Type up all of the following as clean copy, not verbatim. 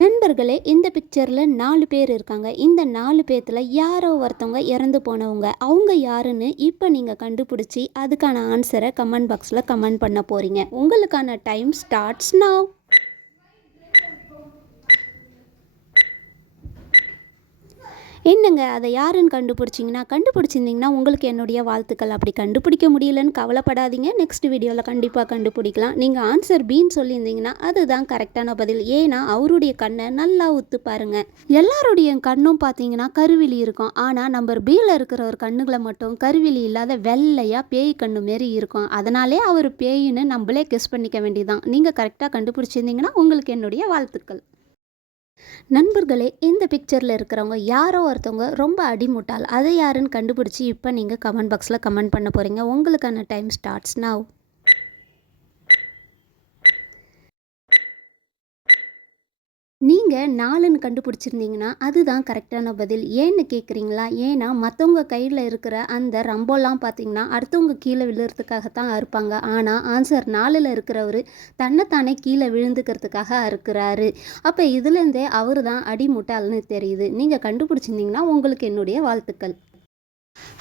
நண்பர்களே, இந்த பிக்சரில் 4 பேர் இருக்காங்க. இந்த 4 பேத்துல யாரோ ஒருத்தவங்க இறந்து போனவங்க. அவங்க யாருன்னு இப்போ நீங்கள் கண்டுபிடிச்சி அதுக்கான ஆன்சரை கமெண்ட் பாக்ஸில் கமெண்ட் பண்ண போகிறீங்க. உங்களுக்கான டைம் ஸ்டார்ட்ஸ் நவ். என்னங்க அதை யாருன்னு கண்டுபிடிச்சிருந்தீங்கன்னா உங்களுக்கு என்னுடைய வாழ்த்துக்கள். அப்படி கண்டுபிடிக்க முடியலன்னு கவலைப்படாதீங்க, நெக்ஸ்ட் வீடியோவில் கண்டிப்பாக கண்டுபிடிக்கலாம். நீங்கள் ஆன்சர் பின்னு சொல்லியிருந்தீங்கன்னா அதுதான் கரெக்டான பதில். ஏன்னா அவருடைய கண்ணை நல்லா உத்து பாருங்கள். எல்லாருடைய கண்ணும் பார்த்தீங்கன்னா கருவிழி இருக்கும். ஆனால் நம்பர் பியில் இருக்கிற ஒரு கண்ணுகளை மட்டும் கருவிழி இல்லாத வெள்ளையாக பேய் கண்ணு மாரி இருக்கும். அதனாலே அவர் பேயின்னு நம்மளே கெஸ் பண்ணிக்க வேண்டியதான். நீங்கள் கரெக்டாக கண்டுபிடிச்சிருந்தீங்கன்னா உங்களுக்கு என்னுடைய வாழ்த்துக்கள். நண்பர்களே, இந்த பிக்சரில் இருக்கிறவங்க யாரோ ஒருத்தவங்க ரொம்ப அடிமுட்டாள். அதை யாருன்னு கண்டுபிடிச்சி இப்போ நீங்கள் கமெண்ட் பாக்ஸில் கமெண்ட் பண்ண போகிறீங்க. உங்களுக்கான டைம் ஸ்டார்ட்ஸ் நவ். நீங்கள் 4ன்னு கண்டுபிடிச்சிருந்தீங்கன்னா அதுதான் கரெக்டான பதில். ஏன்னு கேட்குறீங்களா? ஏன்னா மற்றவங்க கையில் இருக்கிற அந்த ரம்போலாம் பார்த்தீங்கன்னா அடுத்தவங்க கீழே விழுறதுக்காகத்தான் அறுப்பாங்க. ஆனால் ஆன்சர் 4ல் இருக்கிறவர் தன்னைத்தானே கீழே விழுந்துக்கிறதுக்காக அறுக்கிறாரு. அப்போ இதுலேருந்தே அவர் தான் அடிமுட்டாள்னு தெரியுது. நீங்கள் கண்டுபிடிச்சிருந்தீங்கன்னா உங்களுக்கு என்னுடைய வாழ்த்துக்கள்.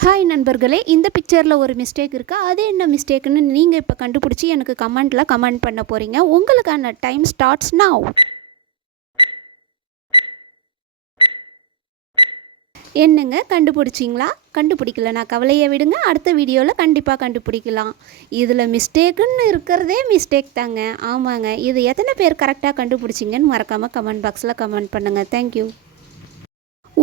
ஹாய் நண்பர்களே, இந்த பிக்சரில் ஒரு மிஸ்டேக் இருக்குது. அது என்ன மிஸ்டேக்குன்னு நீங்கள் இப்போ கண்டுபிடிச்சி எனக்கு கமெண்ட்டில் கமெண்ட் பண்ண போகிறீங்க. உங்களுக்கான டைம் ஸ்டார்ட்ஸ் நவ். என்னங்க கண்டுபிடிச்சிங்களா? கண்டுபிடிக்கலனா கவலையை விடுங்க, அடுத்த வீடியோவில் கண்டிப்பாக கண்டுபிடிக்கலாம். இதில் மிஸ்டேக்குன்னு இருக்கிறதே மிஸ்டேக் தாங்க. ஆமாங்க, இது எத்தனை பேர் கரெக்டாக கண்டுபிடிச்சிங்கன்னு மறக்காமல் கமெண்ட் பாக்ஸில் கமெண்ட் பண்ணுங்கள். தேங்க்யூ.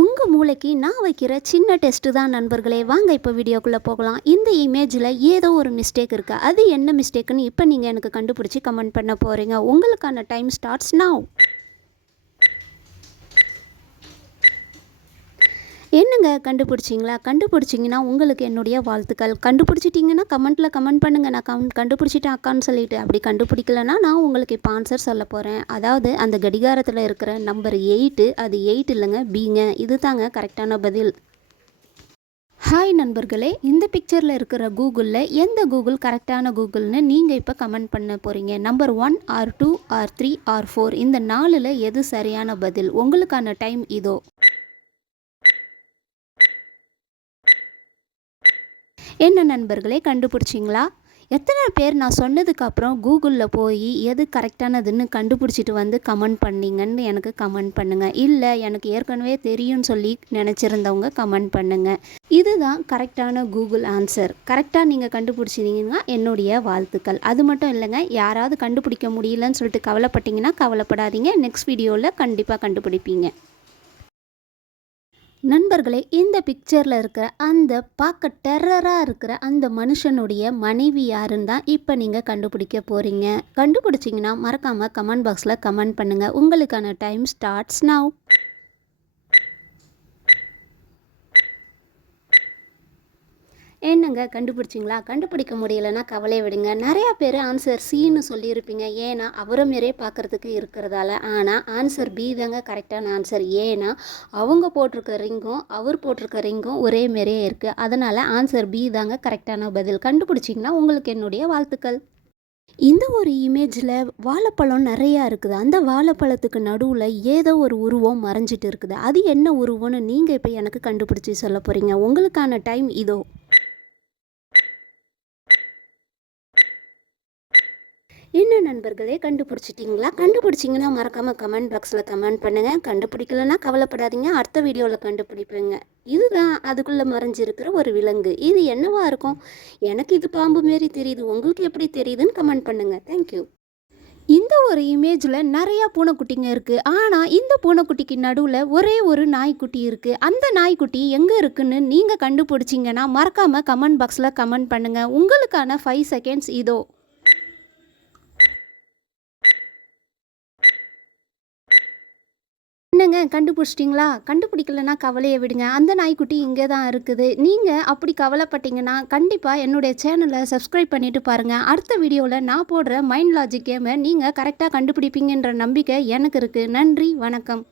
உங்கள் மூளைக்கு நான் வைக்கிற சின்ன டெஸ்ட்டு தான் நண்பர்களே. வாங்க இப்போ வீடியோக்குள்ளே போகலாம். இந்த இமேஜில் ஏதோ ஒரு மிஸ்டேக் இருக்குது. அது என்ன மிஸ்டேக்குன்னு இப்போ நீங்கள் எனக்கு கண்டுபிடிச்சி கமெண்ட் பண்ண போகிறீங்க. உங்களுக்கான டைம் ஸ்டார்ட்ஸ் நவ். என்னங்க கண்டுபிடிச்சிங்களா? கண்டுபிடிச்சிங்கன்னா உங்களுக்கு என்னுடைய வாழ்த்துக்கள். கண்டுபிடிச்சிட்டிங்கன்னா கமெண்ட்டில் கமெண்ட் பண்ணுங்கள். நான் கண்டுபிடிச்சிட்டேன் அக்கான்னு சொல்லிவிட்டு. அப்படி கண்டுபிடிக்கலன்னா நான் உங்களுக்கு இப்போ ஆன்சர் சொல்ல போகிறேன். அதாவது அந்த கடிகாரத்தில் இருக்கிற நம்பர் 8 அது 8 இல்லைங்க, பிங்க. இது தாங்க கரெக்டான பதில். ஹாய் நண்பர்களே, இந்த பிக்சரில் இருக்கிற கூகுளில் எந்த கூகுள் கரெக்டான கூகுள்னு நீங்கள் இப்போ கமெண்ட் பண்ண போகிறீங்க. நம்பர் 1 ஆர் 2 ஆர் 3 ஆர் 4 இந்த 4ல் எது சரியான பதில்? உங்களுக்கான டைம் இதோ. என்ன நண்பர்களே கண்டுபிடிச்சிங்களா? எத்தனை பேர் நான் சொன்னதுக்கப்புறம் கூகுளில் போய் எது கரெக்டானதுன்னு கண்டுபிடிச்சிட்டு வந்து கமெண்ட் பண்ணிங்கன்னு எனக்கு கமெண்ட் பண்ணுங்கள். இல்லை எனக்கு ஏற்கனவே தெரியும்னு சொல்லி நினச்சிருந்தவங்க கமெண்ட் பண்ணுங்கள். இதுதான் கரெக்டான கூகுள் ஆன்சர். கரெக்டாக நீங்கள் கண்டுபிடிச்சிங்கன்னா என்னுடைய வாழ்த்துக்கள். அது மட்டும் இல்லைங்க, யாராவது கண்டுபிடிக்க முடியலன்னு சொல்லிட்டு கவலைப்பட்டீங்கன்னா கவலைப்படாதீங்க, நெக்ஸ்ட் வீடியோவில் கண்டிப்பாக கண்டுபிடிப்பீங்க. நண்பர்களே, இந்த பிக்சரில் இருக்கிற அந்த பார்க்க டெரராக இருக்கிற அந்த மனுஷனுடைய மனைவி யாருன்னு தான் இப்போ நீங்கள் கண்டுபிடிக்க போகிறீங்க. கண்டுபிடிச்சிங்கன்னா மறக்காமல் கமெண்ட் பாக்ஸில் கமெண்ட் பண்ணுங்கள். உங்களுக்கான டைம் ஸ்டார்ட்ஸ் நவ். என்னங்க கண்டுபிடிச்சிங்களா? கண்டுபிடிக்க முடியலைன்னா கவலையை விடுங்க. நிறையா பேர் ஆன்சர் சின்னு சொல்லியிருப்பீங்க. ஏன்னா அவரை மாரியே பார்க்குறதுக்கு இருக்கிறதால. ஆனால் ஆன்சர் பி தாங்க கரெக்டான ஆன்சர். ஏன்னா அவங்க போட்டிருக்க ரிங்கும் அவர் போட்டிருக்க ரிங்கும் ஒரே மாரியே இருக்குது. அதனால் ஆன்சர் பி தாங்க கரெக்டான பதில். கண்டுபிடிச்சிங்கன்னா உங்களுக்கு என்னுடைய வாழ்த்துக்கள். இந்த ஒரு இமேஜில் வாழைப்பழம் நிறையா இருக்குது. அந்த வாழைப்பழத்துக்கு நடுவில் ஏதோ ஒரு உருவம் மறைஞ்சிட்டு இருக்குது. அது என்ன உருவம்னு நீங்கள் இப்போ எனக்கு கண்டுபிடிச்சி சொல்ல போகிறீங்க. உங்களுக்கான டைம் இதோ. என்ன நண்பர்களே கண்டுபிடிச்சிட்டிங்களா? கண்டுபிடிச்சிங்கன்னா மறக்காமல் கமெண்ட் பாக்ஸில் கமெண்ட் பண்ணுங்கள். கண்டுபிடிக்கலன்னா கவலைப்படாதீங்க, அடுத்த வீடியோவில் கண்டுபிடிப்பேங்க. இதுதான் அதுக்குள்ளே மறைஞ்சிருக்கிற ஒரு விலங்கு. இது என்னவா இருக்கும்? எனக்கு இது பாம்பு மாரி தெரியுது, உங்களுக்கு எப்படி தெரியுதுன்னு கமெண்ட் பண்ணுங்கள். தேங்க்யூ. இந்த ஒரு இமேஜில் நிறையா பூனைக்குட்டிங்க இருக்குது. ஆனால் இந்த பூனைக்குட்டிக்கு நடுவில் ஒரே ஒரு நாய்க்குட்டி இருக்குது. அந்த நாய்க்குட்டி எங்கே இருக்குன்னு நீங்கள் கண்டுபிடிச்சிங்கன்னா மறக்காமல் கமெண்ட் பாக்ஸில் கமெண்ட் பண்ணுங்கள். உங்களுக்கான 5 செகண்ட்ஸ் இதோ. என்னங்க கண்டுபிடிச்சிட்டிங்களா? கண்டுபிடிக்கலன்னா கவலையை விடுங்க, அந்த நாய்க்குட்டி இங்கே தான் இருக்குது. நீங்கள் அப்படி கவலைப்பட்டீங்கன்னா கண்டிப்பாக என்னுடைய சேனலை சப்ஸ்கிரைப் பண்ணிவிட்டு பாருங்கள். அடுத்த வீடியோவில் நான் போடுற மைண்ட் லாஜிக் கேமை நீங்கள் கரெக்டாக கண்டுபிடிப்பீங்கன்ற நம்பிக்கை எனக்கு இருக்குது. நன்றி, வணக்கம்.